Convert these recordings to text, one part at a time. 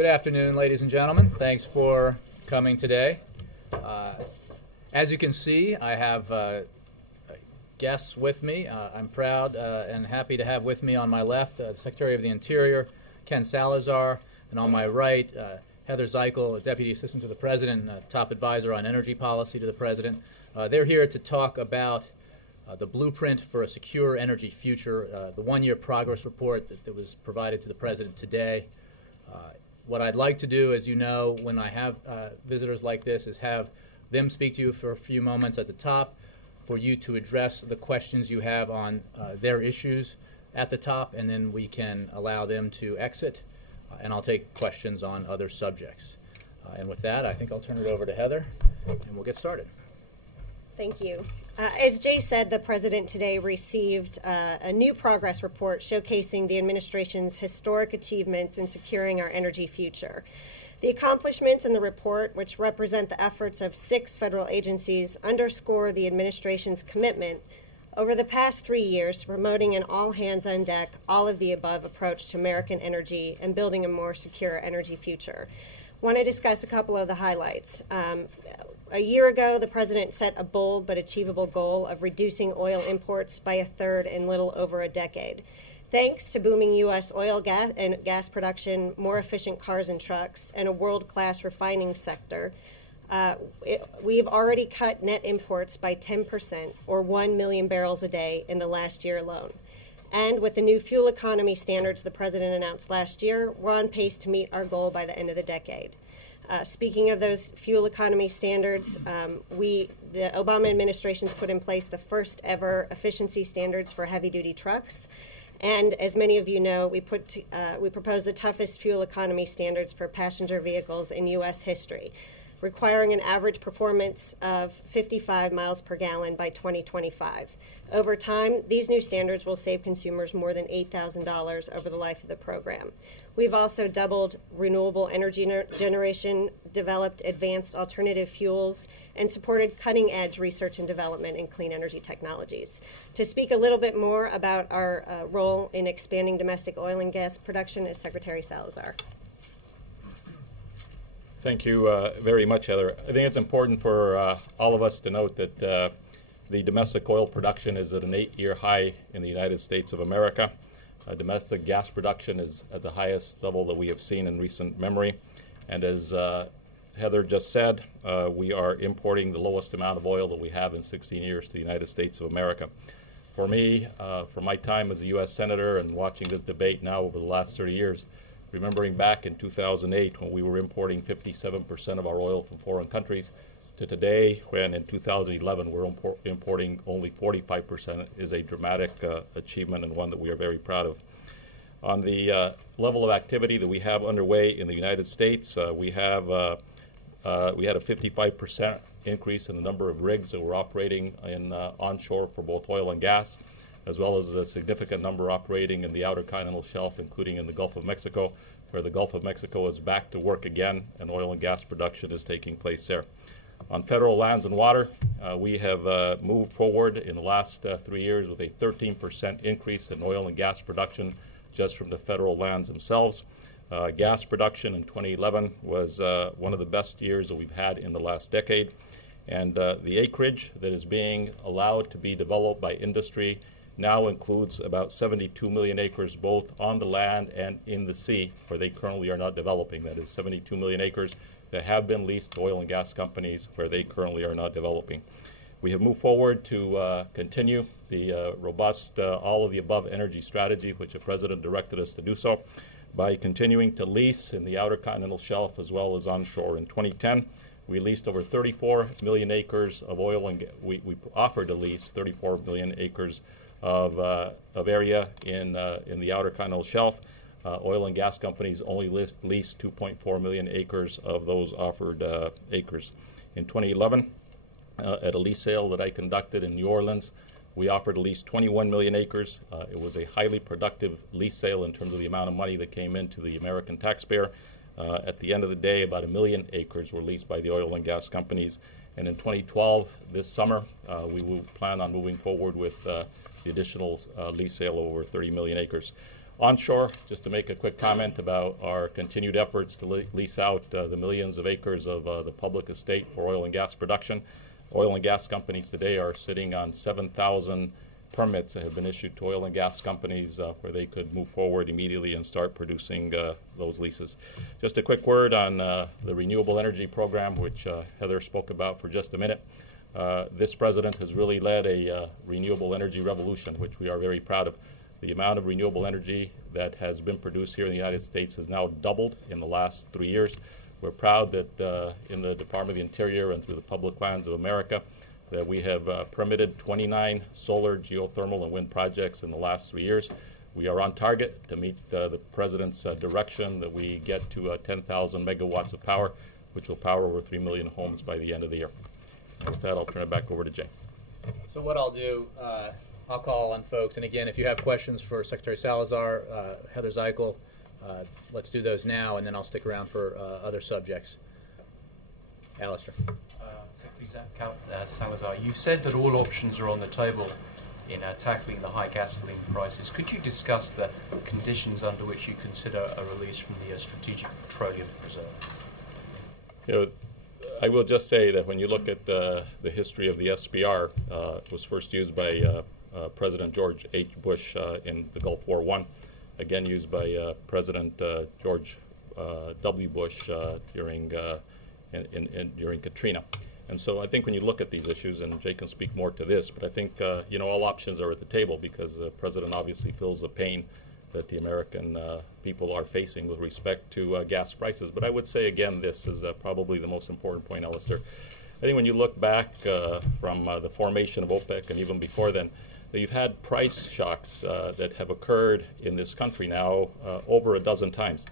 Good afternoon, ladies and gentlemen. Thanks for coming today. As you can see, I have guests with me. I'm proud and happy to have with me on my left the Secretary of the Interior, Ken Salazar, and on my right, Heather Zeichel, Deputy Assistant to the President, top advisor on energy policy to the President. They're here to talk about the blueprint for a secure energy future, the one-year progress report that was provided to the President today. What I'd like to do, as you know, when I have visitors like this, is have them speak to you for a few moments at the top, for you to address the questions you have on their issues at the top, and then we can allow them to exit, and I'll take questions on other subjects. And with that, I think I'll turn it over to Heather, and we'll get started. Thank you. As Jay said, the President today received a new progress report showcasing the administration's historic achievements in securing our energy future. The accomplishments in the report, which represent the efforts of 6 federal agencies, underscore the administration's commitment over the past 3 years to promoting an all-hands-on-deck, all-of-the-above approach to American energy and building a more secure energy future. I want to discuss a couple of the highlights. A year ago, the President set a bold but achievable goal of reducing oil imports by a third in little over a decade. Thanks to booming U.S. oil and gas production, more efficient cars and trucks, and a world-class refining sector, we've already cut net imports by 10%, or 1 million barrels a day in the last year alone. And with the new fuel economy standards the President announced last year, we're on pace to meet our goal by the end of the decade. Speaking of those fuel economy standards, the Obama administration's put in place the first ever efficiency standards for heavy-duty trucks. And as many of you know, we proposed the toughest fuel economy standards for passenger vehicles in U.S. history, requiring an average performance of 55 miles per gallon by 2025. Over time, these new standards will save consumers more than $8,000 over the life of the program. We've also doubled renewable energy generation, developed advanced alternative fuels, and supported cutting-edge research and development in clean energy technologies. To speak a little bit more about our role in expanding domestic oil and gas production is Secretary Salazar. Thank you very much, Heather. I think it's important for all of us to note that the domestic oil production is at an 8-year high in the United States of America. Domestic gas production is at the highest level that we have seen in recent memory. And as Heather just said, we are importing the lowest amount of oil that we have in 16 years to the United States of America. For me, for my time as a U.S. Senator and watching this debate now over the last 30 years, remembering back in 2008 when we were importing 57% of our oil from foreign countries, to today, when in 2011 we're importing only 45%, is a dramatic achievement and one that we are very proud of. On the level of activity that we have underway in the United States, we had a 55% increase in the number of rigs that were operating in onshore for both oil and gas, as well as a significant number operating in the Outer Continental Shelf, including in the Gulf of Mexico, where the Gulf of Mexico is back to work again and oil and gas production is taking place there. On federal lands and water, we have moved forward in the last 3 years with a 13% increase in oil and gas production just from the federal lands themselves. Gas production in 2011 was one of the best years that we've had in the last decade. And the acreage that is being allowed to be developed by industry now includes about 72 million acres both on the land and in the sea, where they currently are not developing. That is 72 million acres that have been leased to oil and gas companies where they currently are not developing. We have moved forward to continue the robust all-of-the-above energy strategy, which the President directed us to do so, by continuing to lease in the Outer Continental Shelf as well as onshore. In 2010, we leased over 34 million acres of oil, and we offered to lease 34 million acres of area in the Outer Continental Shelf. Oil and gas companies only leased 2.4 million acres of those offered acres. In 2011, at a lease sale that I conducted in New Orleans, we offered to lease 21 million acres. It was a highly productive lease sale in terms of the amount of money that came into the American taxpayer. At the end of the day, about 1 million acres were leased by the oil and gas companies. And in 2012, this summer, we will plan on moving forward with the additional lease sale of over 30 million acres. Onshore, just to make a quick comment about our continued efforts to lease out the millions of acres of the public estate for oil and gas production. Oil and gas companies today are sitting on 7,000 permits that have been issued to oil and gas companies where they could move forward immediately and start producing those leases. Just a quick word on the renewable energy program, which Heather spoke about for just a minute. This president has really led a renewable energy revolution, which we are very proud of. The amount of renewable energy that has been produced here in the United States has now doubled in the last 3 years. We're proud that in the Department of the Interior and through the Public Lands of America that we have permitted 29 solar, geothermal, and wind projects in the last 3 years. We are on target to meet the President's direction that we get to 10,000 megawatts of power, which will power over 3 million homes by the end of the year. And with that, I'll turn it back over to Jay. So what I'll do, I'll call on folks, and again, if you have questions for Secretary Salazar, Heather Zeichel, let's do those now, and then I'll stick around for other subjects. Alistair. Secretary Salazar, you said that all options are on the table in tackling the high gasoline prices. Could you discuss the conditions under which you consider a release from the Strategic Petroleum Reserve? You know, I will just say that when you look at the history of the SPR, it was first used by President George H. Bush in the Gulf War I, again used by President George W. Bush during Katrina. And so I think when you look at these issues, and Jay can speak more to this, but I think you know, all options are at the table because the President obviously feels the pain that the American people are facing with respect to gas prices. But I would say, again, this is probably the most important point, Alistair. I think when you look back from the formation of OPEC and even before then, that you've had price shocks that have occurred in this country now over a dozen times.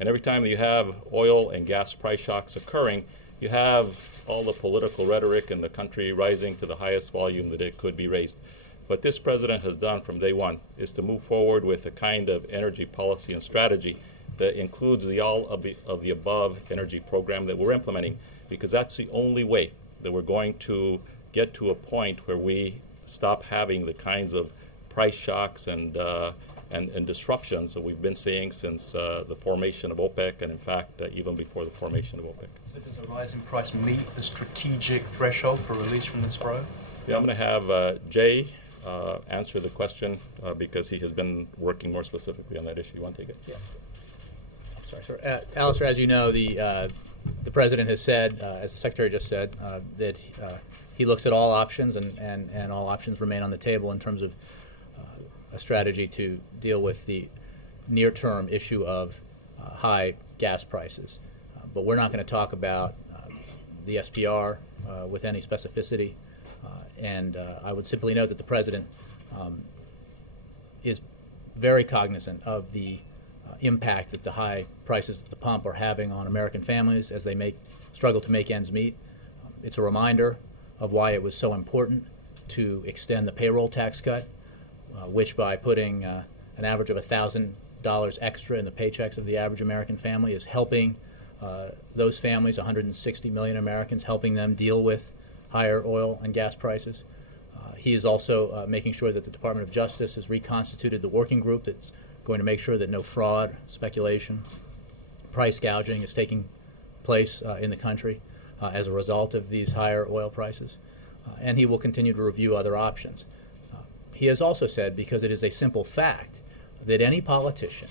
And every time you have oil and gas price shocks occurring, you have all the political rhetoric in the country rising to the highest volume that it could be raised. What this president has done from day one is to move forward with a kind of energy policy and strategy that includes the all of the above energy program that we're implementing, because that's the only way that we're going to get to a point where we stop having the kinds of price shocks and disruptions that we've been seeing since the formation of OPEC, and in fact even before the formation of OPEC. So does a rise in price meet the strategic threshold for release from this program? Yeah, I'm going to have Jay answer the question because he has been working more specifically on that issue. You want to take it? Yeah. I'm sorry, sir. Alistair, as you know, the President has said, as the Secretary just said, that he looks at all options, and all options remain on the table in terms of a strategy to deal with the near-term issue of high gas prices. But we're not going to talk about the SPR with any specificity. And I would simply note that the President is very cognizant of the impact that the high prices at the pump are having on American families as they struggle to make ends meet. It's a reminder of why it was so important to extend the payroll tax cut, which by putting an average of $1,000 extra in the paychecks of the average American family is helping those families, 160 million Americans, helping them deal with higher oil and gas prices. He is also making sure that the Department of Justice has reconstituted the working group that's going to make sure that no fraud, speculation, price gouging is taking place in the country as a result of these higher oil prices. And he will continue to review other options. He has also said, because it is a simple fact, that any politician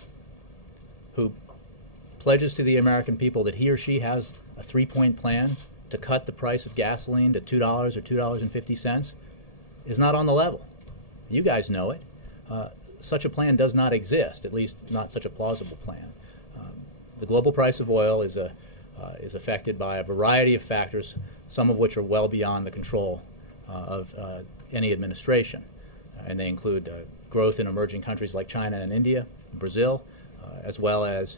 who pledges to the American people that he or she has a three-point plan to cut the price of gasoline to $2 or $2.50 is not on the level. You guys know it. Such a plan does not exist, at least not such a plausible plan. The global price of oil is affected by a variety of factors, some of which are well beyond the control of any administration. And they include growth in emerging countries like China and India, Brazil, as well as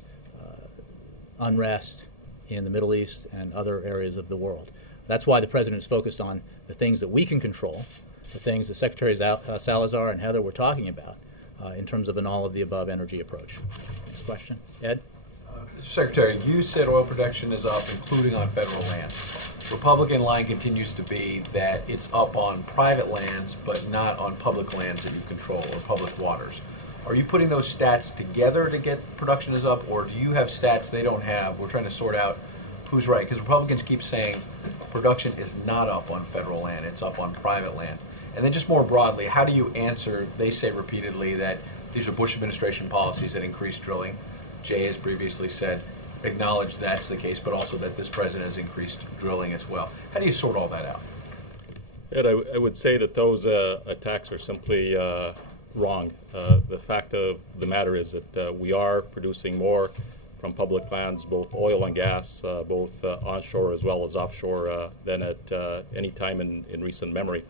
unrest in the Middle East and other areas of the world. That's why the President is focused on the things that we can control, the things that Secretaries Salazar and Heather were talking about in terms of an all-of-the-above energy approach. Next question. Ed? Mr. Secretary, you said oil production is up, including on federal lands. Republican line continues to be that it's up on private lands, but not on public lands that you control or public waters. Are you putting those stats together to get production is up, or do you have stats they don't have? We're trying to sort out who's right, because Republicans keep saying production is not up on federal land, it's up on private land. And then just more broadly, how do you answer, they say repeatedly that these are Bush administration policies that increase drilling. Jay has previously said, acknowledge that's the case, but also that this president has increased drilling as well. How do you sort all that out? Ed, I would say that those attacks are simply wrong. The fact of the matter is that we are producing more from public lands, both oil and gas, both onshore as well as offshore, than at any time in recent memory.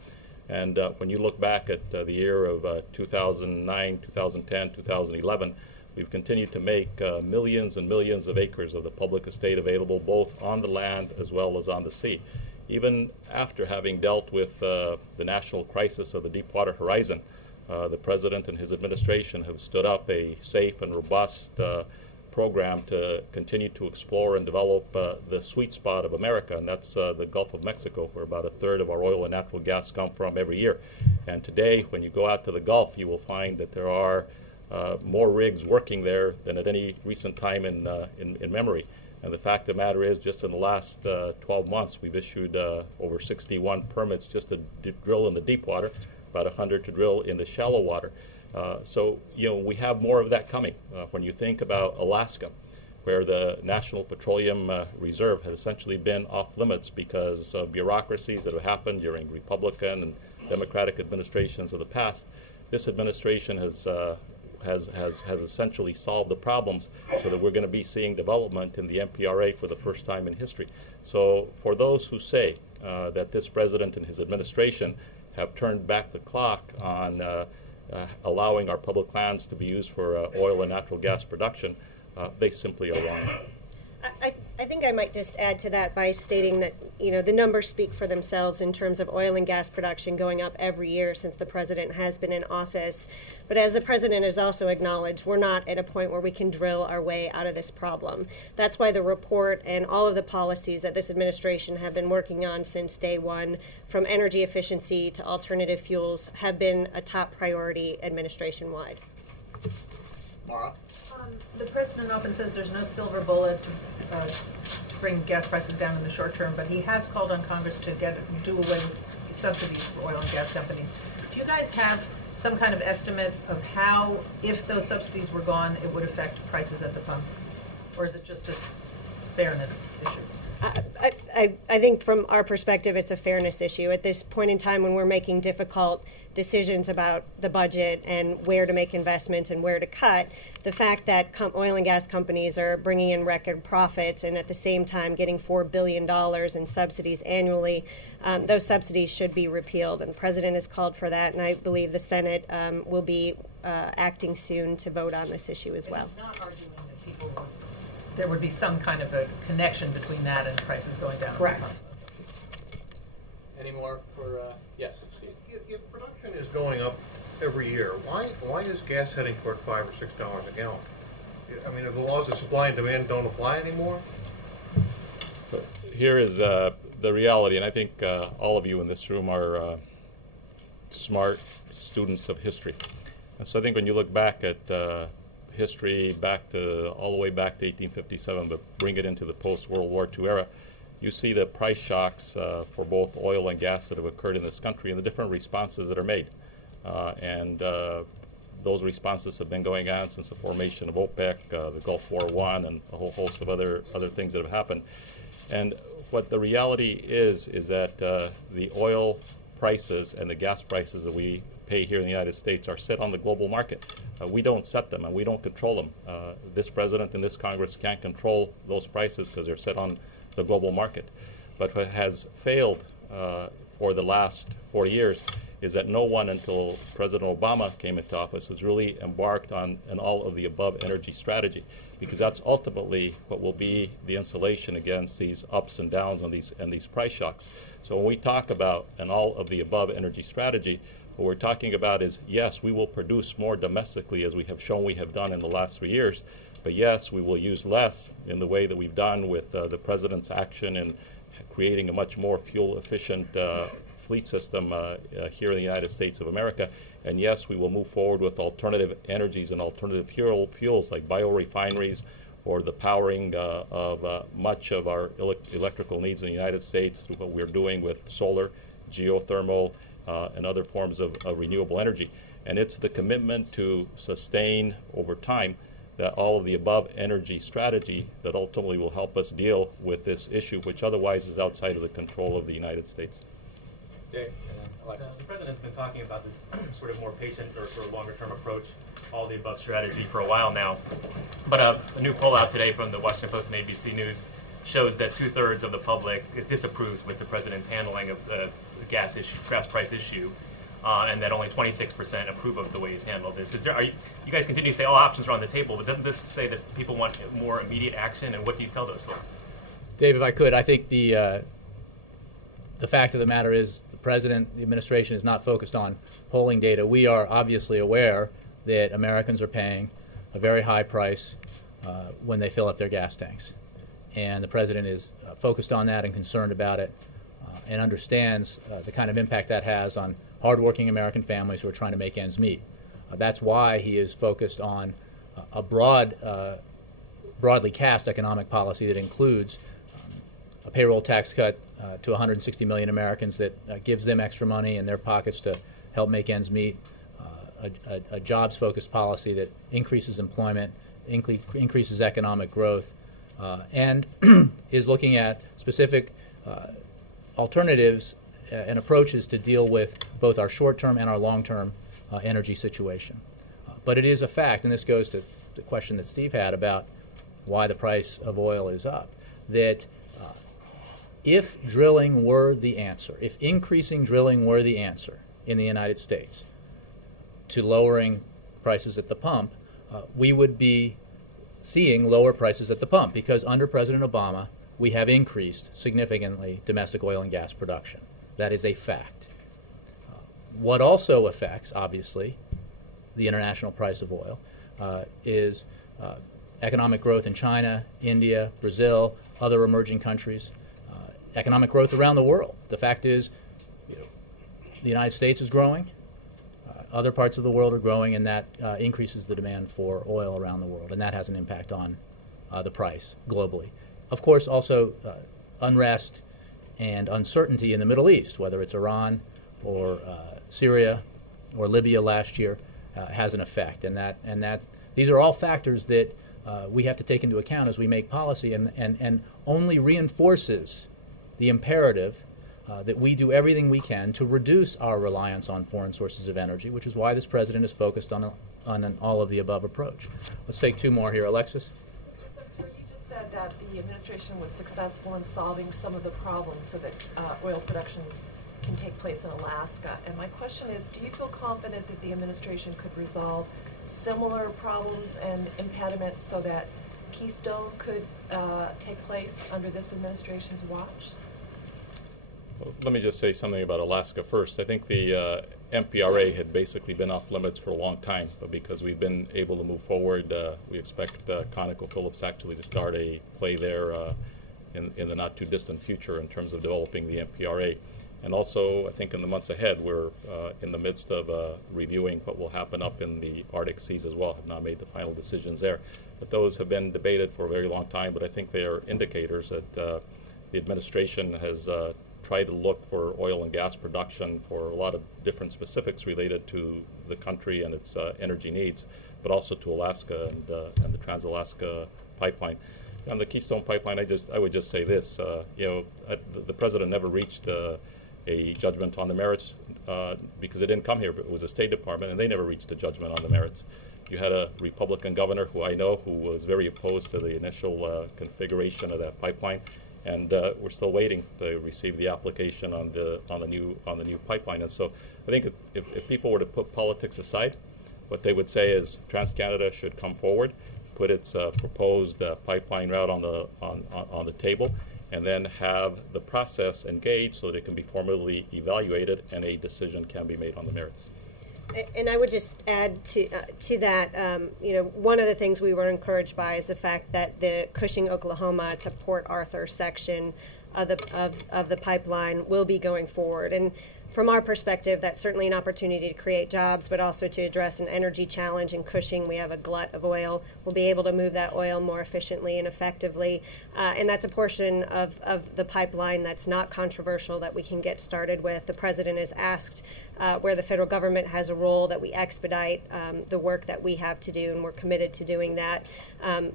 And when you look back at the year of 2009, 2010, 2011, we've continued to make millions and millions of acres of the public estate available both on the land as well as on the sea. Even after having dealt with the national crisis of the Deepwater Horizon, the President and his administration have stood up a safe and robust program to continue to explore and develop the sweet spot of America, and that's the Gulf of Mexico, where about a third of our oil and natural gas come from every year. And today, when you go out to the Gulf, you will find that there are more rigs working there than at any recent time in memory. And the fact of the matter is, just in the last 12 months, we've issued over 61 permits just to drill in the deep water, about 100 to drill in the shallow water. So, we have more of that coming. When you think about Alaska, where the National Petroleum Reserve has essentially been off limits because of bureaucracies that have happened during Republican and Democratic administrations of the past, this administration has essentially solved the problems so that we're going to be seeing development in the NPRA for the first time in history. So for those who say that this president and his administration have turned back the clock on allowing our public lands to be used for oil and natural gas production, they simply are wrong. I think I might just add to that by stating that, the numbers speak for themselves in terms of oil and gas production going up every year since the president has been in office. But as the president has also acknowledged, we're not at a point where we can drill our way out of this problem. That's why the report and all of the policies that this administration have been working on since day one, from energy efficiency to alternative fuels, have been a top priority administration-wide. Mara? The president often says there's no silver bullet to bring gas prices down in the short term, but he has called on Congress to do away with subsidies for oil and gas companies. Do you guys have some kind of estimate of how, if those subsidies were gone, it would affect prices at the pump? Or is it just a fairness issue? I think from our perspective, it's a fairness issue. At this point in time when we're making difficult decisions about the budget and where to make investments and where to cut, the fact that oil and gas companies are bringing in record profits and at the same time getting $4 billion in subsidies annually, those subsidies should be repealed. And the president has called for that, and I believe the Senate will be acting soon to vote on this issue as well. He's not arguing that there would be some kind of a connection between that and prices going down. Correct. Any more for, yes, Steve? If production is going up every year, why is gas heading toward $5 or $6 a gallon? I mean, if the laws of supply and demand don't apply anymore? Here is the reality, and I think all of you in this room are smart students of history. And so I think when you look back at history all the way back to 1857, but bring it into the post-World War II era, you see the price shocks for both oil and gas that have occurred in this country and the different responses that are made. And those responses have been going on since the formation of OPEC, the Gulf War I, and a whole host of other things that have happened. And what the reality is that the oil prices and the gas prices that we pay here in the United States are set on the global market. We don't set them and we don't control them. This president and this Congress can't control those prices because they're set on the global market. But what has failed for the last 4 years is that no one until President Obama came into office has really embarked on an all-of-the-above energy strategy, because that's ultimately what will be the insulation against these ups and downs and these price shocks. So when we talk about an all-of-the-above energy strategy, what we're talking about is, yes, we will produce more domestically, as we have shown we have done in the last 3 years, but yes, we will use less in the way that we've done with the president's action in creating a much more fuel-efficient fleet system here in the United States of America. And yes, we will move forward with alternative energies and alternative fuels like biorefineries or the powering of much of our electrical needs in the United States through what we're doing with solar, geothermal, and other forms of renewable energy. And it's the commitment to sustain over time that all of the above energy strategy that ultimately will help us deal with this issue, which otherwise is outside of the control of the United States. Dave, Alexis. The President's been talking about this sort of more patient or sort of longer-term approach, all the above strategy for a while now. But a new poll out today from the Washington Post and ABC News shows that 2/3 of the public disapproves with the President's handling of the gas price issue, and that only 26% approve of the way he's handled this. You guys continue to say all options are on the table, but doesn't this say that people want more immediate action? And what do you tell those folks? Dave, if I could, I think the fact of the matter is the President, the administration is not focused on polling data. We are obviously aware that Americans are paying a very high price when they fill up their gas tanks. And the President is focused on that and concerned about it and understands the kind of impact that has on hardworking American families who are trying to make ends meet. That's why he is focused on a broadly cast economic policy that includes a payroll tax cut to 160 million Americans that gives them extra money in their pockets to help make ends meet, a jobs-focused policy that increases employment, increases economic growth, and is looking at specific alternatives and approaches to deal with both our short-term and our long-term energy situation. But it is a fact, and this goes to the question that Steve had about why the price of oil is up, that if drilling were the answer, if increasing drilling were the answer in the United States to lowering prices at the pump, we would be seeing lower prices at the pump because under President Obama, we have increased significantly domestic oil and gas production. That is a fact. What also affects, obviously, the international price of oil is economic growth in China, India, Brazil, other emerging countries, economic growth around the world. The fact is, the United States is growing, other parts of the world are growing, and that increases the demand for oil around the world, and that has an impact on the price globally. Of course, also unrest and uncertainty in the Middle East, whether it's Iran or Syria or Libya last year, has an effect, and these are all factors that we have to take into account as we make policy, and only reinforces the imperative that we do everything we can to reduce our reliance on foreign sources of energy, which is why this President is focused on an all-of-the-above approach. Let's take two more here. Alexis? Mr. Secretary, you just said that the administration was successful in solving some of the problems so that oil production can take place in Alaska. And my question is, do you feel confident that the administration could resolve similar problems and impediments so that Keystone could take place under this administration's watch? Well, let me just say something about Alaska first. I think the MPRA had basically been off limits for a long time, but because we've been able to move forward, we expect ConocoPhillips actually to start a play there in the not too distant future in terms of developing the MPRA. And also, I think in the months ahead, we're in the midst of reviewing what will happen up in the Arctic seas as well. Have not made the final decisions there. But those have been debated for a very long time, but I think they are indicators that the administration has tried to look for oil and gas production for a lot of different specifics related to the country and its energy needs, but also to Alaska and the Trans-Alaska pipeline. On the Keystone pipeline, I would just say this: the President never reached a judgment on the merits because it didn't come here, but it was the State Department, and they never reached a judgment on the merits. You had a Republican governor who I know who was very opposed to the initial configuration of that pipeline, and we're still waiting to receive the application on the new pipeline. And so I think if people were to put politics aside, what they would say is TransCanada should come forward, put its proposed pipeline route on the table, and then have the process engaged so that it can be formally evaluated and a decision can be made on the merits. And I would just add to that, one of the things we were encouraged by is the fact that the Cushing, Oklahoma to Port Arthur section of the pipeline will be going forward. And from our perspective, that's certainly an opportunity to create jobs, but also to address an energy challenge in Cushing. We have a glut of oil. We'll be able to move that oil more efficiently and effectively. And that's a portion of the pipeline that's not controversial that we can get started with. The President has asked where the federal government has a role that we expedite the work that we have to do, and we're committed to doing that.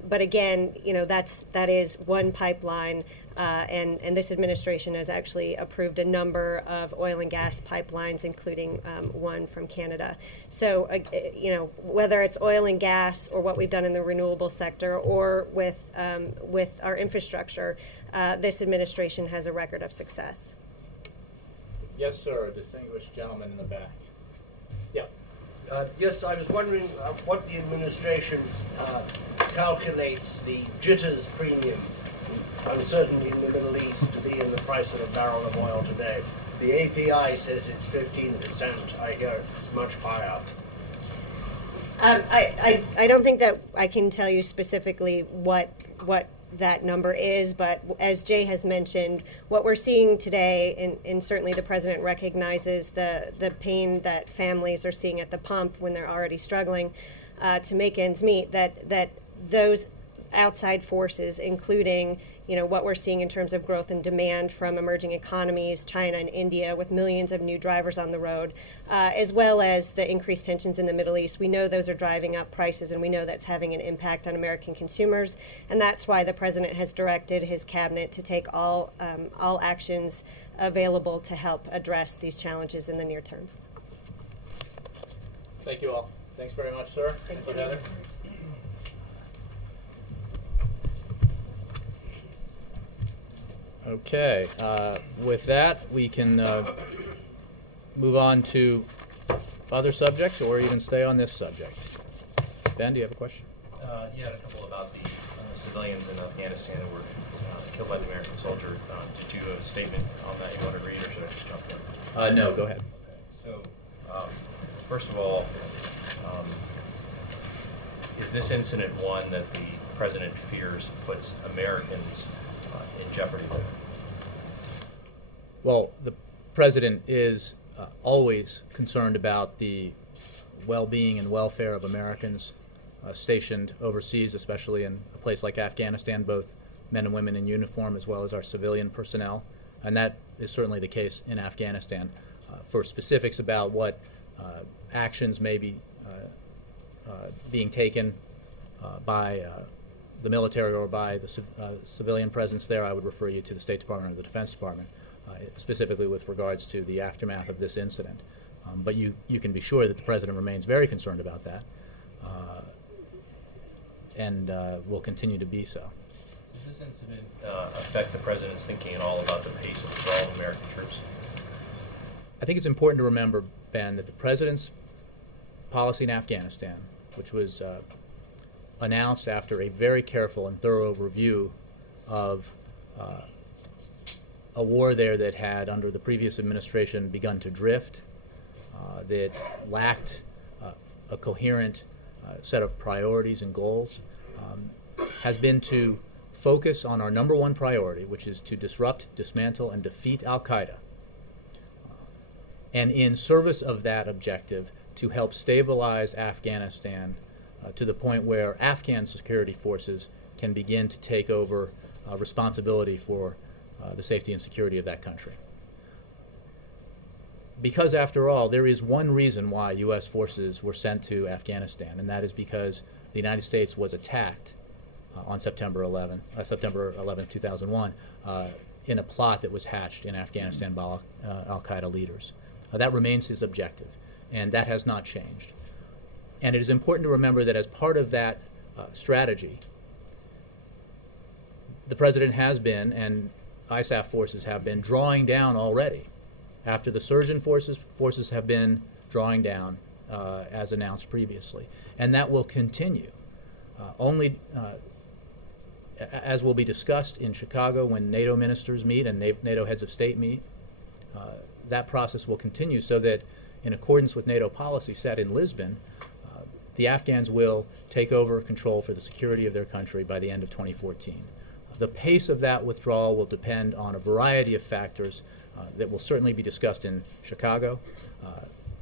But again, that is one pipeline. And this administration has actually approved a number of oil and gas pipelines, including one from Canada. So, whether it's oil and gas or what we've done in the renewable sector or with our infrastructure, this administration has a record of success. Yes, sir. A distinguished gentleman in the back. Yeah. Yes, I was wondering what the administration calculates the jitters premium, uncertainty in the Middle East, to be in the price of a barrel of oil today. The API says it's 15%. I hear it's much higher. I don't think that I can tell you specifically what that number is, but as Jay has mentioned, what we're seeing today, and certainly the President recognizes the pain that families are seeing at the pump when they're already struggling to make ends meet, that those outside forces, including what we're seeing in terms of growth and demand from emerging economies, China and India, with millions of new drivers on the road, as well as the increased tensions in the Middle East. We know those are driving up prices, and we know that's having an impact on American consumers. And that's why the President has directed his cabinet to take all actions available to help address these challenges in the near term. Thank you all. Thanks very much, sir. Thank you. Heather. Okay, with that, we can move on to other subjects or even stay on this subject. Ben, do you have a question? Yeah, a couple about the civilians in Afghanistan who were killed by the American soldier. Did you have a statement on that you wanted to read, or should I just jump in? No, go ahead. Okay. So, first of all, is this incident one that the President fears puts Americans in jeopardy there? Well, the President is always concerned about the well-being and welfare of Americans stationed overseas, especially in a place like Afghanistan, both men and women in uniform as well as our civilian personnel. And that is certainly the case in Afghanistan. For specifics about what actions may be being taken by the military or by the civilian presence there, I would refer you to the State Department or the Defense Department, specifically with regards to the aftermath of this incident. But you can be sure that the President remains very concerned about that and will continue to be so. Does this incident affect the President's thinking at all about the pace of withdrawal of American troops? I think it's important to remember, Ben, that the President's policy in Afghanistan, which was announced after a very careful and thorough review of a war there that had, under the previous administration, begun to drift, that lacked a coherent set of priorities and goals, has been to focus on our number one priority, which is to disrupt, dismantle, and defeat al-Qaeda. And in service of that objective, to help stabilize Afghanistan to the point where Afghan security forces can begin to take over responsibility for the safety and security of that country. Because, after all, there is one reason why U.S. forces were sent to Afghanistan, and that is because the United States was attacked on September 11, 2001, in a plot that was hatched in Afghanistan by al-Qaeda leaders. That remains his objective, and that has not changed. And it is important to remember that as part of that strategy, the President has been, and ISAF forces have been, drawing down already. After the surge in forces have been drawing down, as announced previously. And that will continue. As will be discussed in Chicago when NATO ministers meet and NATO heads of state meet, that process will continue so that in accordance with NATO policy set in Lisbon, the Afghans will take over control for the security of their country by the end of 2014. The pace of that withdrawal will depend on a variety of factors that will certainly be discussed in Chicago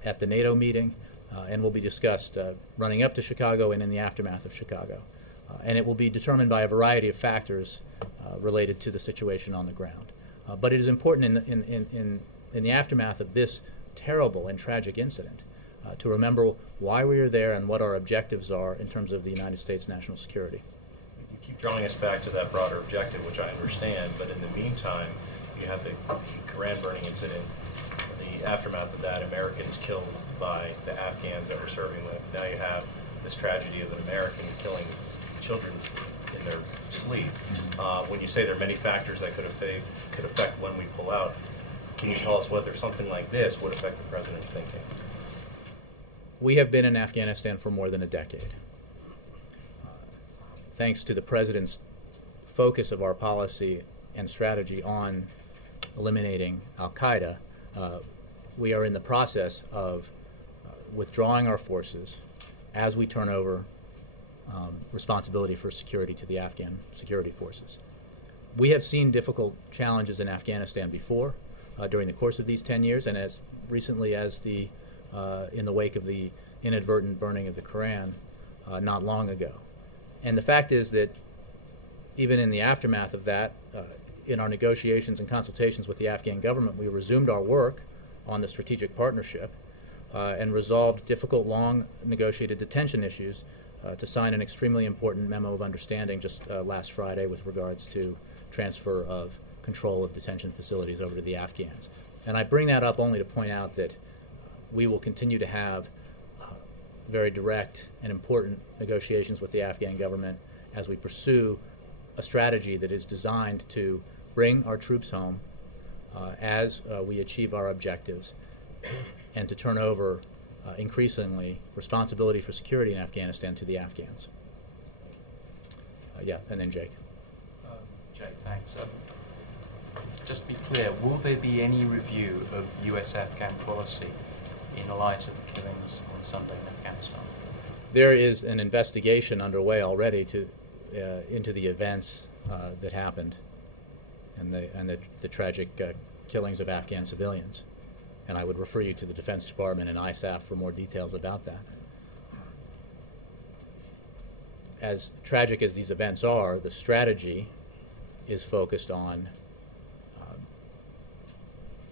at the NATO meeting, and will be discussed running up to Chicago and in the aftermath of Chicago. And it will be determined by a variety of factors related to the situation on the ground. But it is important in the aftermath of this terrible and tragic incident to remember why we are there and what our objectives are in terms of the United States national security. You keep drawing us back to that broader objective, which I understand, but in the meantime, you have the Koran burning incident, the aftermath of that, Americans killed by the Afghans that we're serving with. Now you have this tragedy of an American killing children in their sleep. When you say there are many factors that could affect when we pull out, can you tell us whether something like this would affect the President's thinking? We have been in Afghanistan for more than a decade. Thanks to the President's focus of our policy and strategy on eliminating al-Qaeda, we are in the process of withdrawing our forces as we turn over responsibility for security to the Afghan security forces. We have seen difficult challenges in Afghanistan before, during the course of these 10 years, and as recently as in the wake of the inadvertent burning of the Koran not long ago. And the fact is that even in the aftermath of that, in our negotiations and consultations with the Afghan government, we resumed our work on the strategic partnership and resolved difficult, long negotiated detention issues to sign an extremely important memo of understanding just last Friday with regards to transfer of control of detention facilities over to the Afghans. And I bring that up only to point out that we will continue to have very direct and important negotiations with the Afghan government as we pursue a strategy that is designed to bring our troops home as we achieve our objectives and to turn over increasingly responsibility for security in Afghanistan to the Afghans. Yeah, and then Jake. Jay, thanks. Just to be clear, will there be any review of U.S.-Afghan policy in the light of the killings on Sunday in Afghanistan? There is an investigation underway already into the events that happened and the tragic killings of Afghan civilians. And I would refer you to the Defense Department and ISAF for more details about that. As tragic as these events are, the strategy is focused on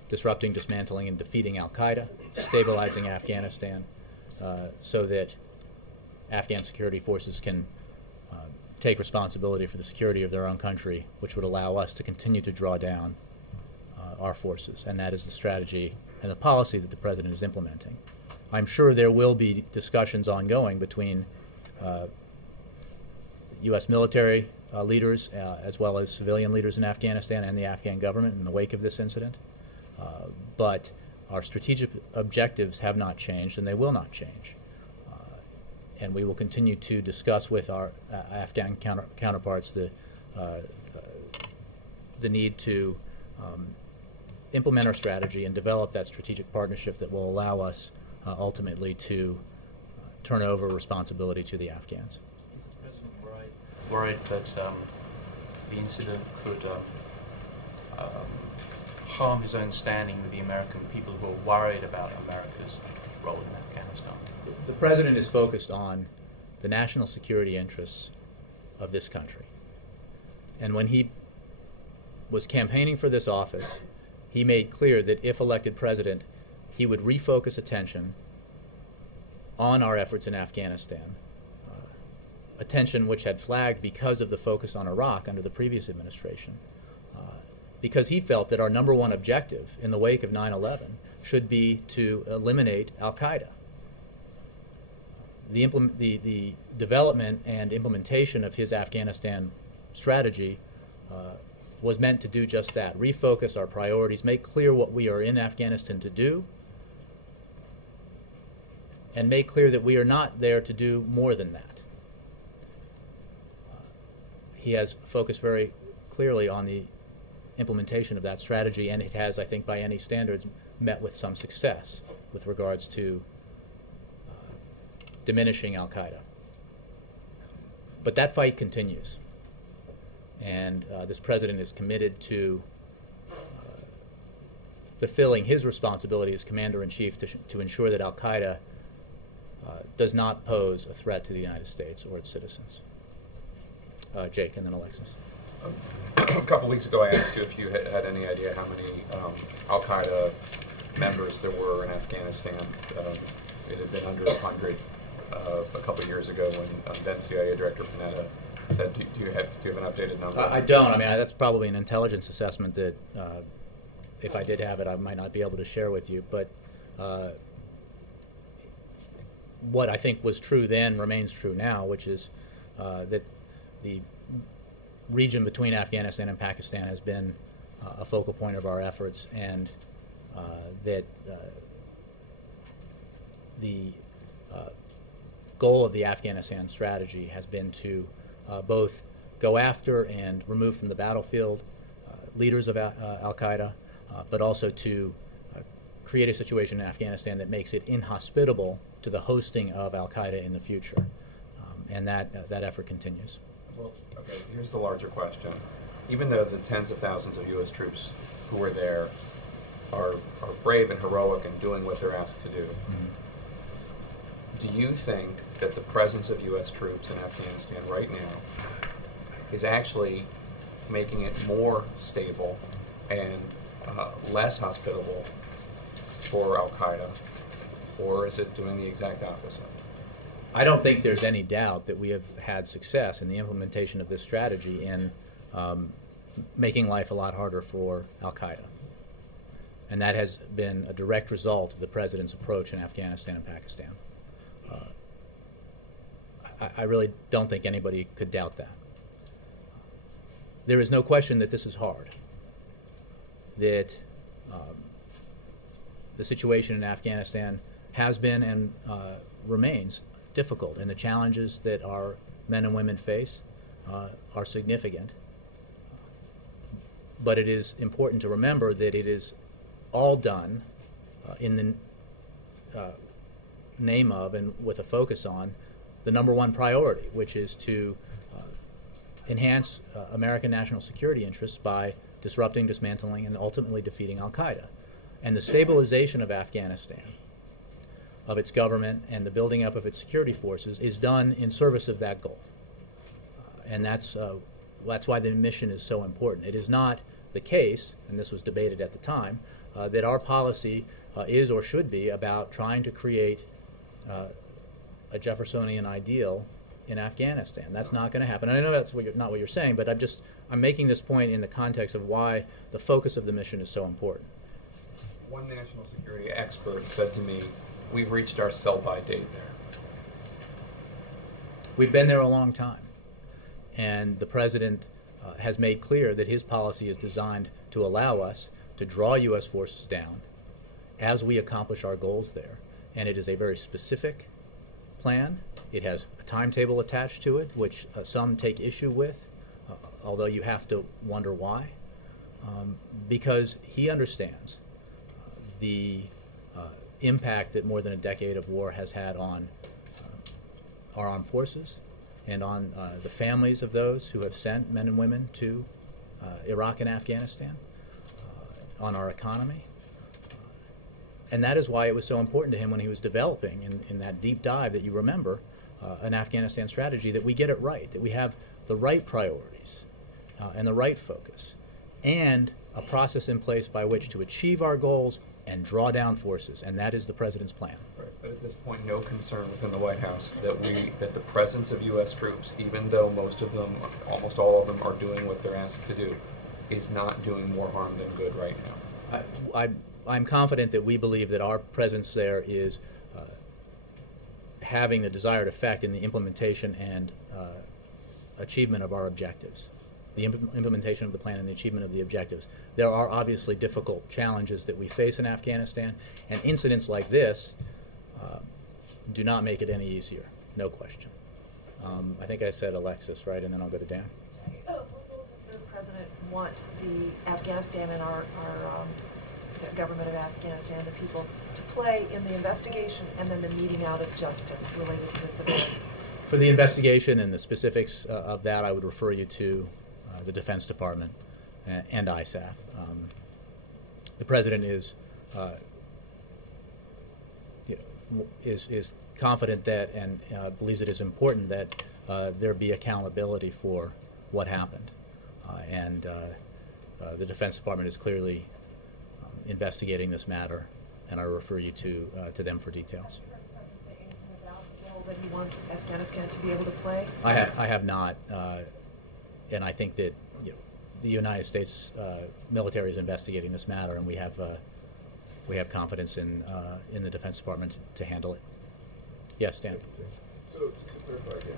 disrupting, dismantling, and defeating al-Qaeda, stabilizing Afghanistan so that Afghan security forces can take responsibility for the security of their own country, which would allow us to continue to draw down our forces. And that is the strategy and the policy that the President is implementing. I'm sure there will be discussions ongoing between U.S. military leaders as well as civilian leaders in Afghanistan and the Afghan government in the wake of this incident. But our strategic objectives have not changed, and they will not change. And we will continue to discuss with our Afghan counterparts the need to implement our strategy and develop that strategic partnership that will allow us ultimately to turn over responsibility to the Afghans. Is the President worried that the incident could harm his own standing with the American people who are worried about America's role in Afghanistan? The President is focused on the national security interests of this country. And when he was campaigning for this office, he made clear that if elected president, he would refocus attention on our efforts in Afghanistan, attention which had flagged because of the focus on Iraq under the previous administration, because he felt that our number one objective in the wake of 9/11 should be to eliminate al-Qaeda. The development and implementation of his Afghanistan strategy was meant to do just that, refocus our priorities, make clear what we are in Afghanistan to do, and make clear that we are not there to do more than that. He has focused very clearly on the implementation of that strategy, and it has, I think, by any standards, met with some success with regards to diminishing al-Qaeda. But that fight continues. And this president is committed to fulfilling his responsibility as commander-in-chief to ensure that al-Qaeda does not pose a threat to the United States or its citizens. Jake, and then Alexis. A couple weeks ago I asked you if you had any idea how many al-Qaeda members there were in Afghanistan. It had been under 100 a couple of years ago when then CIA Director Panetta said, do you have an updated number? I don't. I mean, that's probably an intelligence assessment that if I did have it, I might not be able to share with you. But what I think was true then remains true now, which is that the region between Afghanistan and Pakistan has been a focal point of our efforts, and that the goal of the Afghanistan strategy has been to both go after and remove from the battlefield leaders of al-Qaeda, but also to create a situation in Afghanistan that makes it inhospitable to the hosting of al-Qaeda in the future. And that effort continues. Well, okay, here's the larger question. Even though the tens of thousands of U.S. troops who are there are brave and heroic and doing what they're asked to do, do you think that the presence of U.S. troops in Afghanistan right now is actually making it more stable and less hospitable for al-Qaeda, or is it doing the exact opposite? I don't think there's any doubt that we have had success in the implementation of this strategy in making life a lot harder for al-Qaeda. And that has been a direct result of the president's approach in Afghanistan and Pakistan. I really don't think anybody could doubt that. There is no question that this is hard, that the situation in Afghanistan has been and remains difficult, and the challenges that our men and women face are significant. But it is important to remember that it is all done in the name of and with a focus on the number one priority, which is to enhance American national security interests by disrupting, dismantling, and ultimately defeating al-Qaeda. And the stabilization of Afghanistan, of its government, and the building up of its security forces is done in service of that goal. And that's why the mission is so important. It is not the case, and this was debated at the time, that our policy is or should be about trying to create a Jeffersonian ideal in Afghanistan. That's not going to happen. And I know that's not what you're saying, but I'm making this point in the context of why the focus of the mission is so important. One national security expert said to me, we've reached our sell-by date there. We've been there a long time. And the president has made clear that his policy is designed to allow us to draw U.S. forces down as we accomplish our goals there. And it is a very specific plan. It has a timetable attached to it, which some take issue with, although you have to wonder why. Because he understands the impact that more than a decade of war has had on our armed forces and on the families of those who have sent men and women to Iraq and Afghanistan, on our economy. And that is why it was so important to him when he was developing, in that deep dive that you remember, an Afghanistan strategy, that we get it right, that we have the right priorities and the right focus, and a process in place by which to achieve our goals and draw down forces, and that is the president's plan. Right, but at this point, no concern within the White House that the presence of U.S. troops, even though most of them, almost all of them, are doing what they're asked to do, is not doing more harm than good right now. I'm confident that we believe that our presence there is having the desired effect in the implementation and achievement of our objectives, the implementation of the plan and the achievement of the objectives. There are obviously difficult challenges that we face in Afghanistan, and incidents like this do not make it any easier, no question. I think I said Alexis, right, and then I'll go to Dan. What role does the president want the Afghanistan and our the government of Afghanistan, the people, to play in the investigation and then the meting out of justice related to this event? For the investigation and the specifics of that, I would refer you to the Defense Department and ISAF. The President is confident that and believes it is important that there be accountability for what happened. And the Defense Department is clearly investigating this matter, and I refer you to them for details. Say anything about the role that he wants Afghanistan to be able to play? I have not, and I think that the United States military is investigating this matter, and we have confidence in the Defense Department to handle it. Yes, Dan. So just to clarify again,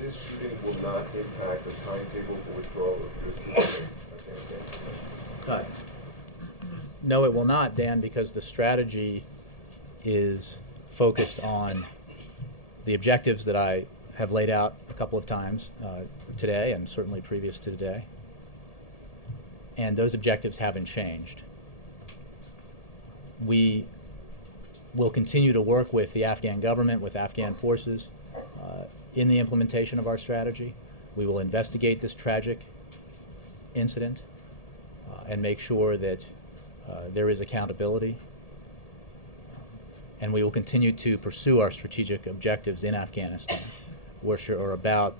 this shooting will not impact the timetable for withdrawal of your troops from Afghanistan? No, it will not, Dan, because the strategy is focused on the objectives that I have laid out a couple of times today and certainly previous to today. And those objectives haven't changed. We will continue to work with the Afghan government, with Afghan forces in the implementation of our strategy. We will investigate this tragic incident and make sure that there is accountability. And we will continue to pursue our strategic objectives in Afghanistan, which are about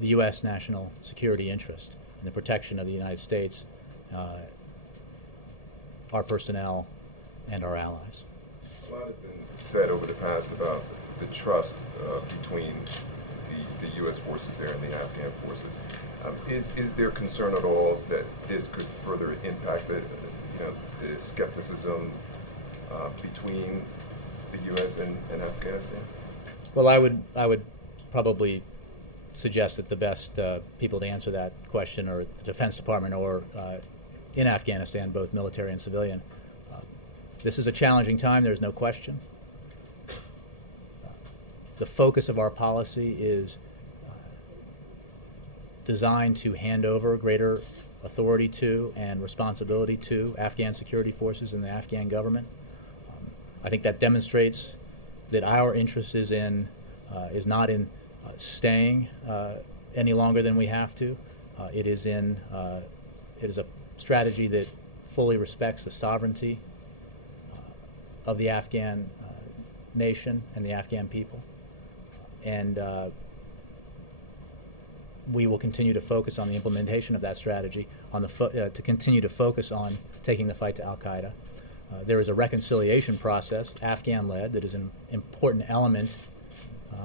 the U.S. national security interest and the protection of the United States, our personnel, and our allies. A lot has been said over the past about the trust between the U.S. forces there and the Afghan forces. Is there concern at all that this could further impact the skepticism between the U.S. and Afghanistan? Well, I would probably suggest that the best people to answer that question are the Defense Department or in Afghanistan, both military and civilian. This is a challenging time, there's no question. The focus of our policy is designed to hand over greater authority to and responsibility to Afghan security forces and the Afghan government. I think that demonstrates that our interest is not in staying any longer than we have to. It is a strategy that fully respects the sovereignty of the Afghan nation and the Afghan people. And we will continue to focus on the implementation of that strategy, to continue to focus on taking the fight to al-Qaeda. There is a reconciliation process, Afghan-led, that is an important element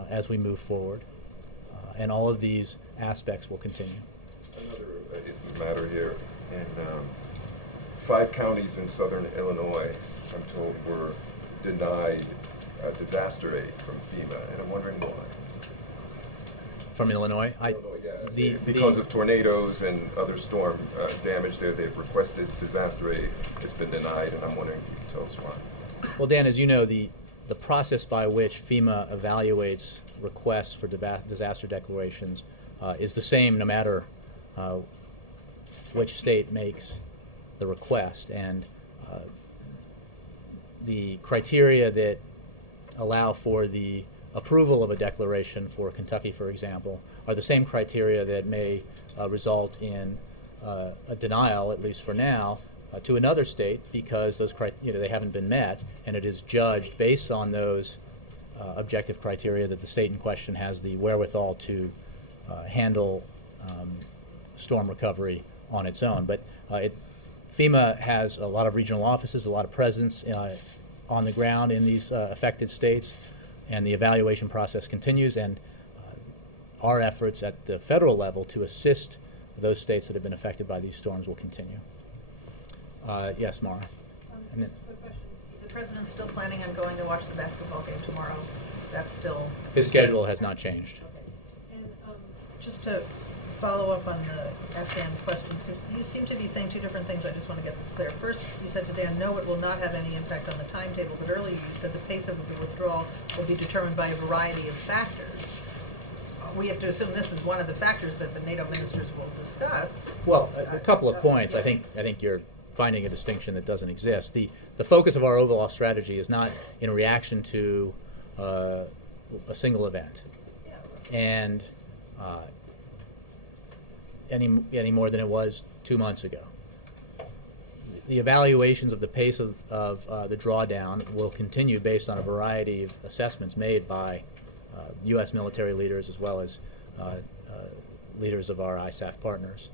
as we move forward. And all of these aspects will continue. Another matter here. In 5 counties in southern Illinois, I'm told, were denied disaster aid from FEMA, and I'm wondering why. From Illinois? Because of tornadoes and other storm damage there, they've requested disaster aid. It's been denied, and I'm wondering if you can tell us why. Well, Dan, as you know, the process by which FEMA evaluates requests for disaster declarations is the same no matter which state makes the request. And the criteria that allow for the approval of a declaration for Kentucky, for example, are the same criteria that may result in a denial, at least for now, to another state because those they haven't been met, and it is judged based on those objective criteria that the state in question has the wherewithal to handle storm recovery on its own. But FEMA has a lot of regional offices, a lot of presence on the ground in these affected states, and the evaluation process continues, and our efforts at the federal level to assist those states that have been affected by these storms will continue. Yes, Mara. Quick question. Is the president still planning on going to watch the basketball game tomorrow? That's still... His schedule has not changed. Okay. And just to follow up on the Afghan questions, because you seem to be saying 2 different things. I just want to get this clear. First, you said to Dan, no, it will not have any impact on the timetable, but earlier you said the pace of the withdrawal will be determined by a variety of factors. we have to assume this is one of the factors that the NATO ministers will discuss. Well, a couple of points. I think you're finding a distinction that doesn't exist. The focus of our overall strategy is not in reaction to a single event, and any more than it was 2 months ago. The evaluations of the pace of the drawdown will continue based on a variety of assessments made by U.S. military leaders as well as leaders of our ISAF partners.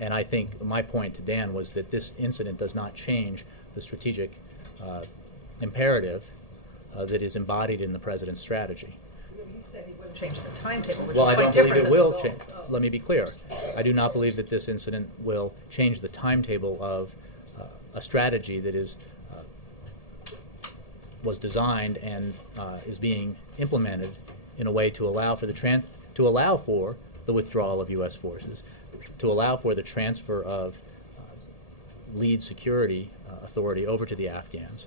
And I think my point to Dan was that this incident does not change the strategic imperative that is embodied in the President's strategy. You said he wouldn't change the timetable, which Well, is I quite don't believe different it than the will goal. change. Let me be clear. I do not believe that this incident will change the timetable of a strategy that was designed and is being implemented in a way to allow for the withdrawal of U.S. forces, to allow for the transfer of lead security authority over to the Afghans,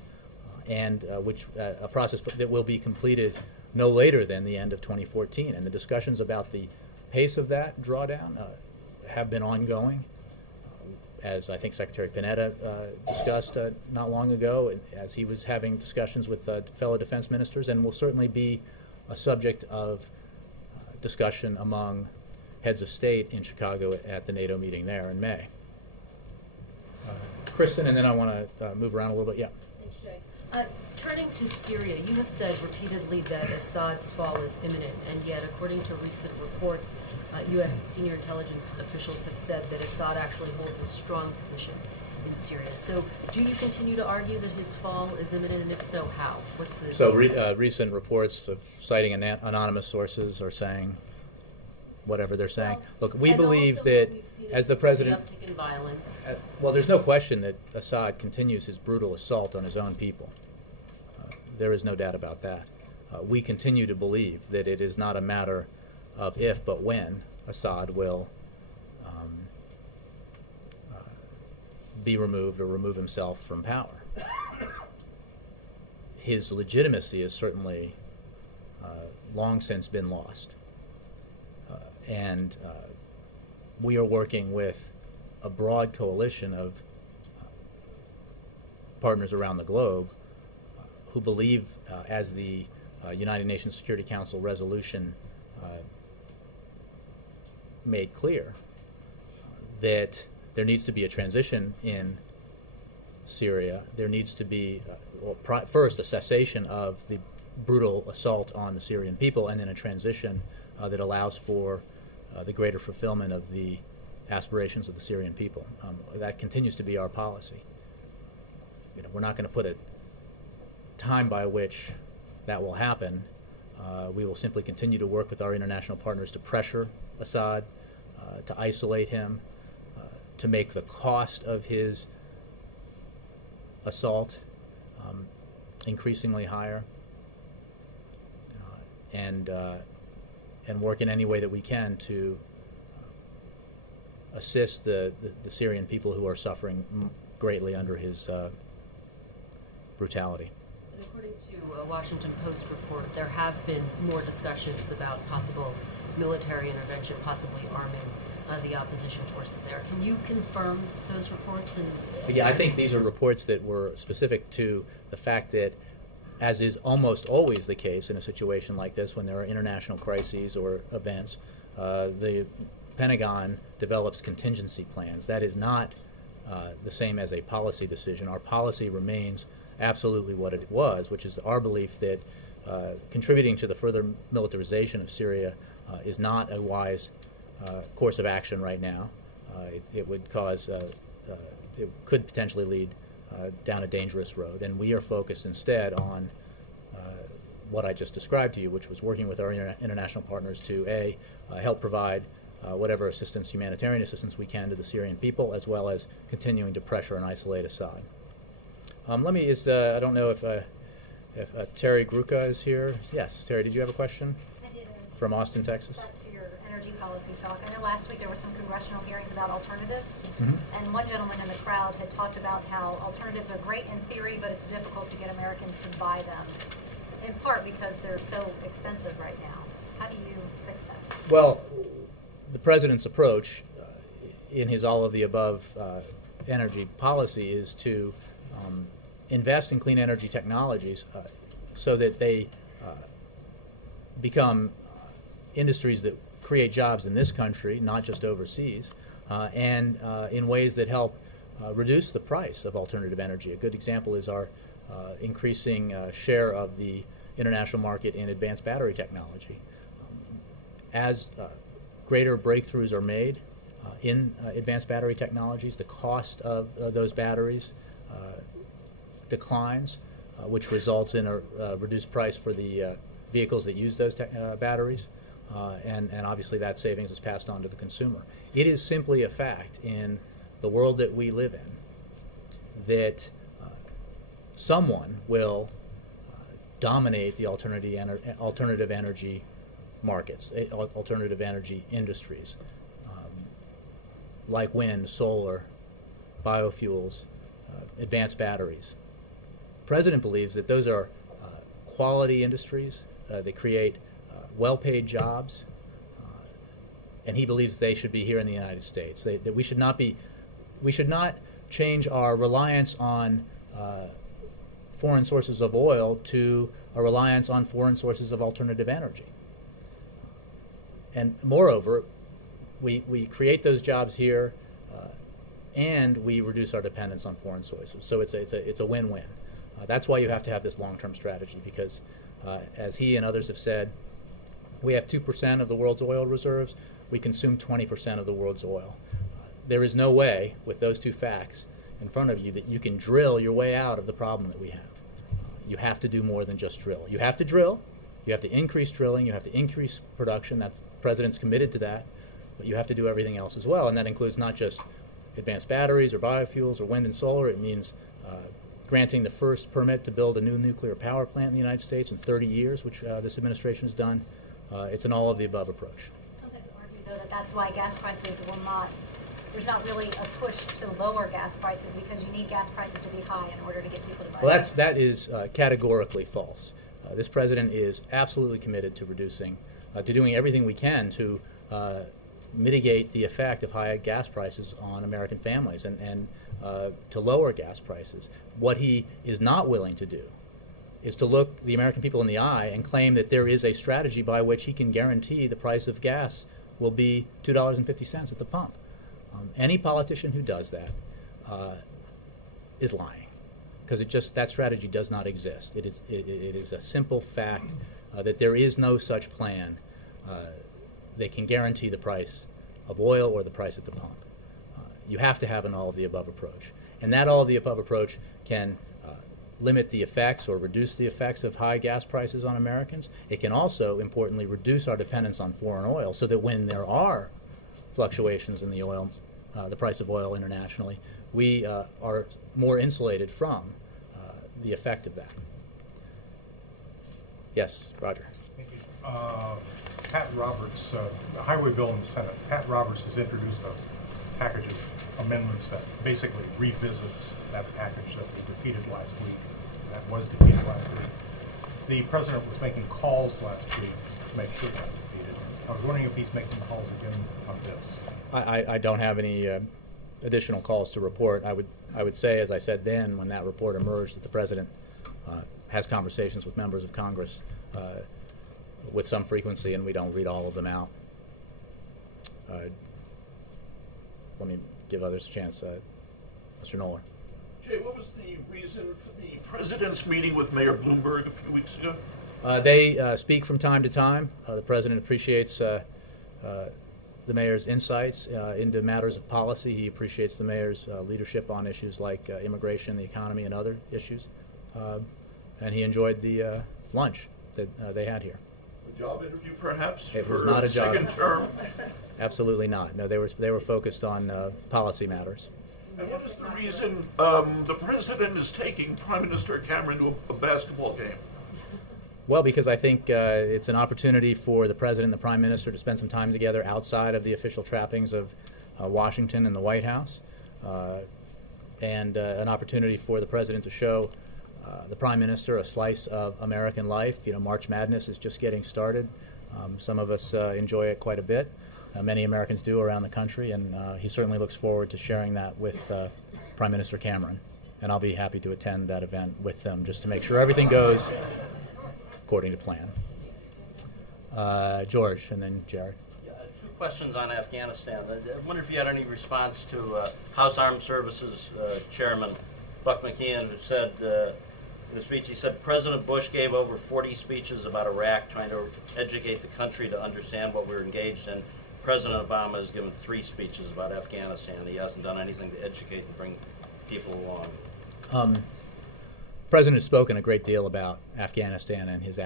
and a process that will be completed no later than the end of 2014. And the discussions about the pace of that drawdown have been ongoing, as I think Secretary Panetta discussed not long ago, as he was having discussions with fellow defense ministers, and will certainly be a subject of discussion among heads of state in Chicago at the NATO meeting there in May. Kristen, and then I want to move around a little bit. Yeah. Thanks, Jay. Turning to Syria, you have said repeatedly that Assad's fall is imminent, and yet, according to recent reports, U.S. senior intelligence officials have said that Assad actually holds a strong position in Syria. So, do you continue to argue that his fall is imminent, and if so, how? What's the Recent reports of citing anonymous sources are saying whatever they're saying. Well, look, we believe that as the president, the uptick in violence. Well, there's no question that Assad continues his brutal assault on his own people. There is no doubt about that. We continue to believe that it is not a matter of if, but when Assad will be removed or remove himself from power. His legitimacy has certainly long since been lost. And we are working with a broad coalition of partners around the globe who believe, as the United Nations Security Council resolution made clear, that there needs to be a transition in Syria. There needs to be, first, a cessation of the brutal assault on the Syrian people, and then a transition that allows for the greater fulfillment of the aspirations of the Syrian people. That continues to be our policy. We're not going to put a time by which that will happen. We will simply continue to work with our international partners to pressure Assad, to isolate him, to make the cost of his assault increasingly higher, and work in any way that we can to assist the Syrian people who are suffering greatly under his brutality. And according to a Washington Post report, there have been more discussions about possible military intervention, possibly arming the opposition forces there. Can you confirm those reports? Yeah, I think these are reports that were specific to the fact that, as is almost always the case in a situation like this when there are international crises or events, the Pentagon develops contingency plans. That is not the same as a policy decision. Our policy remains absolutely what it was, which is our belief that contributing to the further militarization of Syria is not a wise course of action right now. It would cause, it could potentially lead down a dangerous road, and we are focused instead on what I just described to you, which was working with our international partners to help provide whatever assistance, humanitarian assistance we can to the Syrian people, as well as continuing to pressure and isolate Assad. I don't know if Terry Gruca is here. Yes, Terry, did you have a question? I did. From Austin, Texas. Back to your energy policy talk. I know last week there were some congressional hearings about alternatives, Mm-hmm. and one gentleman in the crowd had talked about how alternatives are great in theory, but it's difficult to get Americans to buy them, in part because they're so expensive right now. How do you fix that? Well, the president's approach in his all-of-the-above energy policy is to invest in clean energy technologies so that they become industries that create jobs in this country, not just overseas, and in ways that help reduce the price of alternative energy. A good example is our increasing share of the international market in advanced battery technology. As greater breakthroughs are made in advanced battery technologies, the cost of those batteries declines, which results in a reduced price for the vehicles that use those batteries, and obviously that savings is passed on to the consumer. It is simply a fact in the world that we live in that someone will dominate the alternative energy markets, alternative energy industries, like wind, solar, biofuels, advanced batteries. The President believes that those are quality industries that create well-paid jobs, and he believes they should be here in the United States. That we should not change our reliance on foreign sources of oil to a reliance on foreign sources of alternative energy. And moreover, we create those jobs here, and we reduce our dependence on foreign sources. So it's a win-win. That's why you have to have this long-term strategy, because as he and others have said, we have 2% of the world's oil reserves. We consume 20% of the world's oil. There is no way, with those two facts in front of you, that you can drill your way out of the problem that we have. You have to do more than just drill. You have to drill. You have to increase drilling. You have to increase production. The President's committed to that. But you have to do everything else as well, and that includes not just advanced batteries or biofuels or wind and solar. It means granting the first permit to build a new nuclear power plant in the United States in 30 years, which this administration has done. It's an all-of-the-above approach. Some people argue, though, that that's why gas prices will not, there's not really a push to lower gas prices because you need gas prices to be high in order to get people to buy. Well, that is categorically false. This President is absolutely committed to reducing, to doing everything we can to mitigate the effect of high gas prices on American families and to lower gas prices. What he is not willing to do is to look the American people in the eye and claim that there is a strategy by which he can guarantee the price of gas will be $2.50 at the pump. Any politician who does that is lying, because that strategy does not exist. It is a simple fact that there is no such plan that can guarantee the price of oil or the price at the pump. You have to have an all-of-the-above approach. And that all-of-the-above approach can limit the effects or reduce the effects of high gas prices on Americans. It can also, importantly, reduce our dependence on foreign oil so that when there are fluctuations in the oil, the price of oil internationally, we are more insulated from the effect of that. Yes, Roger. Thank you. Pat Roberts, the highway bill in the Senate, Pat Roberts has introduced a package of amendments that basically revisits that package that was defeated last week. The President was making calls last week to make sure that was defeated. I was wondering if he's making calls again on this. I don't have any additional calls to report. I would say, as I said then when that report emerged, that the President has conversations with members of Congress with some frequency, and we don't read all of them out. Let me give others a chance. Mr. Noller. Jay, what was the reason for the President's meeting with Mayor Bloomberg a few weeks ago? They speak from time to time. The President appreciates the Mayor's insights into matters of policy. He appreciates the Mayor's leadership on issues like immigration, the economy, and other issues. And he enjoyed the lunch that they had here. A job interview, perhaps? It was not a job. Second term? Absolutely not. No, they were focused on policy matters. And what is the reason the President is taking Prime Minister Cameron to a basketball game? Well, because I think it's an opportunity for the President and the Prime Minister to spend some time together outside of the official trappings of Washington and the White House, and an opportunity for the President to show the Prime Minister a slice of American life. You know, March Madness is just getting started. Some of us enjoy it quite a bit. Many Americans do around the country, and he certainly looks forward to sharing that with Prime Minister Cameron. And I'll be happy to attend that event with them just to make sure everything goes according to plan. George, and then Jared. Two questions on Afghanistan. I wonder if you had any response to House Armed Services Chairman Buck McKeon, who said in a speech, he said President Bush gave over 40 speeches about Iraq, trying to educate the country to understand what we're engaged in. President Obama has given 3 speeches about Afghanistan. He hasn't done anything to educate and bring people along. The President has spoken a great deal about Afghanistan and his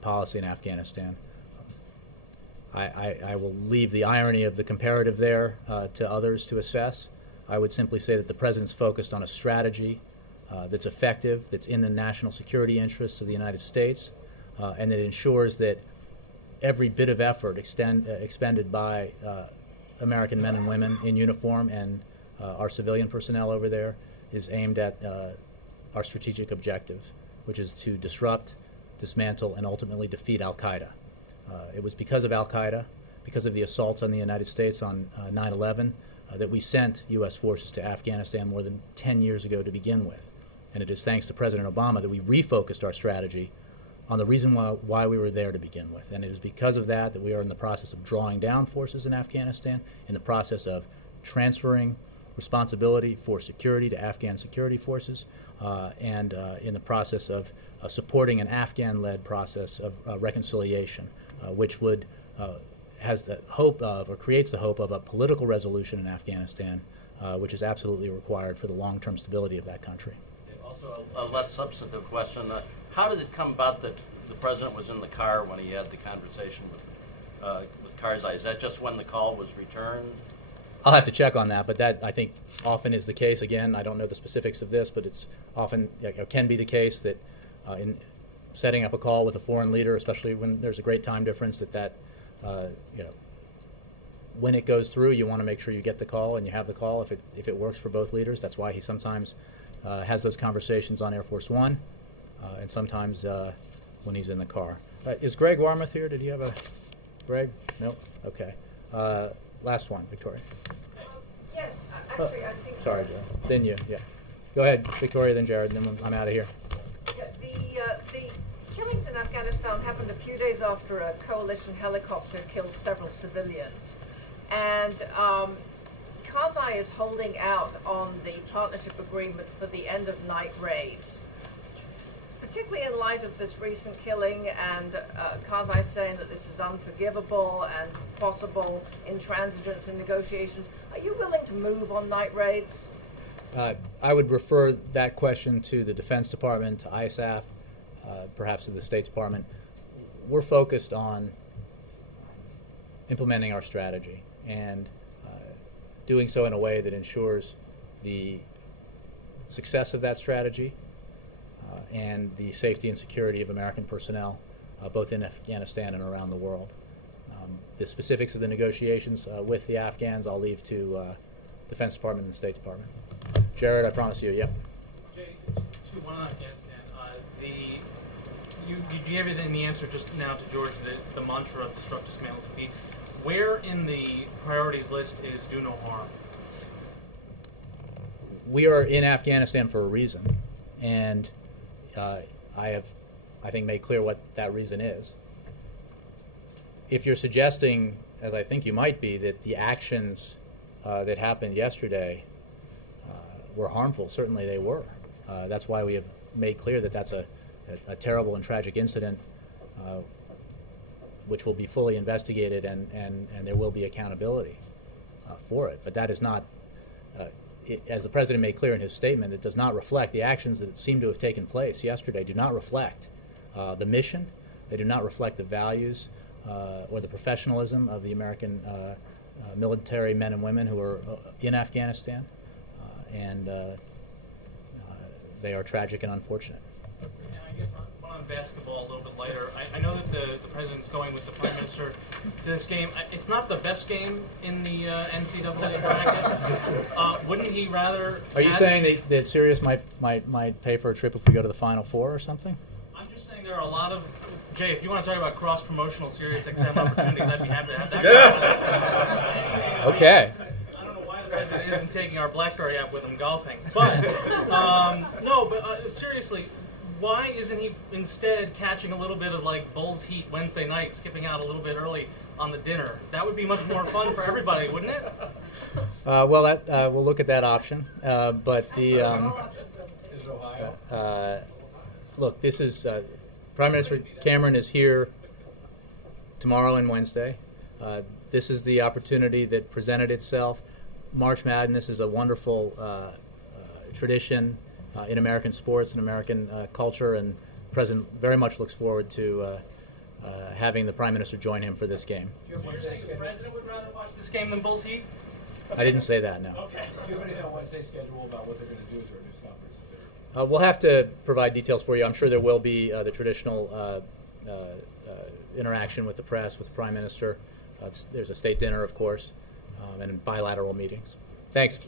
policy in Afghanistan. I will leave the irony of the comparative there to others to assess. I would simply say that the President's focused on a strategy that's effective, that's in the national security interests of the United States, and that ensures that every bit of effort expended by American men and women in uniform and our civilian personnel over there is aimed at our strategic objective, which is to disrupt, dismantle, and ultimately defeat al-Qaeda. It was because of al-Qaeda, because of the assaults on the United States on 9/11, that we sent U.S. forces to Afghanistan more than 10 years ago to begin with. And it is thanks to President Obama that we refocused our strategy on the reason why we were there to begin with. And it is because of that that we are in the process of drawing down forces in Afghanistan, in the process of transferring responsibility for security to Afghan security forces, and in the process of supporting an Afghan-led process of reconciliation, which would has the hope of, or creates the hope of, a political resolution in Afghanistan, which is absolutely required for the long-term stability of that country. Also, a less substantive question. How did it come about that the President was in the car when he had the conversation with Karzai? Is that just when the call was returned? I'll have to check on that, but that, I think, often is the case. Again, I don't know the specifics of this, but it's often, can be the case that in setting up a call with a foreign leader, especially when there's a great time difference, when it goes through, you want to make sure you get the call and you have the call if it works for both leaders. That's why he sometimes has those conversations on Air Force One, and sometimes when he's in the car. Is Greg Warmuth here? Did you have a Greg? No? Okay. Last one, Victoria. Yes, actually, I think... Sorry, Joe. Then you, yeah. Go ahead, Victoria, then Jared, and then I'm out of here. Yeah, the killings in Afghanistan happened a few days after a coalition helicopter killed several civilians. And Karzai is holding out on the partnership agreement for the end of night raids, particularly in light of this recent killing, and Karzai saying that this is unforgivable and possible intransigence in negotiations. Are you willing to move on night raids? I would refer that question to the Defense Department, to ISAF, perhaps to the State Department. We're focused on implementing our strategy and doing so in a way that ensures the success of that strategy and the safety and security of American personnel, both in Afghanistan and around the world. The specifics of the negotiations with the Afghans I'll leave to Defense Department and the State Department. Jared, I promise you, yep. Jay, one on Afghanistan. You gave it in the answer just now to George, the mantra of disrupt, dismantle, defeat. Where in the priorities list is do no harm? We are in Afghanistan for a reason, and I have, I think, made clear what that reason is. If you're suggesting, as I think you might be, that the actions that happened yesterday were harmful, certainly they were. That's why we have made clear that that's a terrible and tragic incident, which will be fully investigated, and there will be accountability for it. But that is not, as the President made clear in his statement, it does not reflect the actions that seem to have taken place yesterday, do not reflect the mission, they do not reflect the values or the professionalism of the American military men and women who are in Afghanistan, and they are tragic and unfortunate. And I guess on basketball a little bit later, I know that the President's going with the Prime Minister to this game. It's not the best game in the NCAA brackets. Wouldn't he rather... Are you saying that Sirius might pay for a trip if we go to the Final Four or something? I'm just saying there are a lot of Jay, if you want to talk about cross-promotional Sirius XM opportunities, I'd be happy to have that. Okay. I don't know why the president isn't taking our BlackBerry app with him golfing. But, no, but seriously, why isn't he instead catching a little bit of like Bulls Heat Wednesday night, skipping out a little bit early on the dinner? That would be much more fun for everybody, wouldn't it? Well, we'll look at that option. But the look, this is Prime Minister Cameron is here tomorrow and Wednesday. This is the opportunity that presented itself. March Madness is a wonderful tradition in American sports and American culture, and the President very much looks forward to having the Prime Minister join him for this game. So you're saying the President would rather watch this game than Bulls Heat? I didn't say that, no. Okay. Do you have anything on Wednesday's schedule about what they're going to do? Is there a news conference? We'll have to provide details for you. I'm sure there will be the traditional interaction with the press, with the Prime Minister. There's a state dinner, of course, and bilateral meetings. Thanks.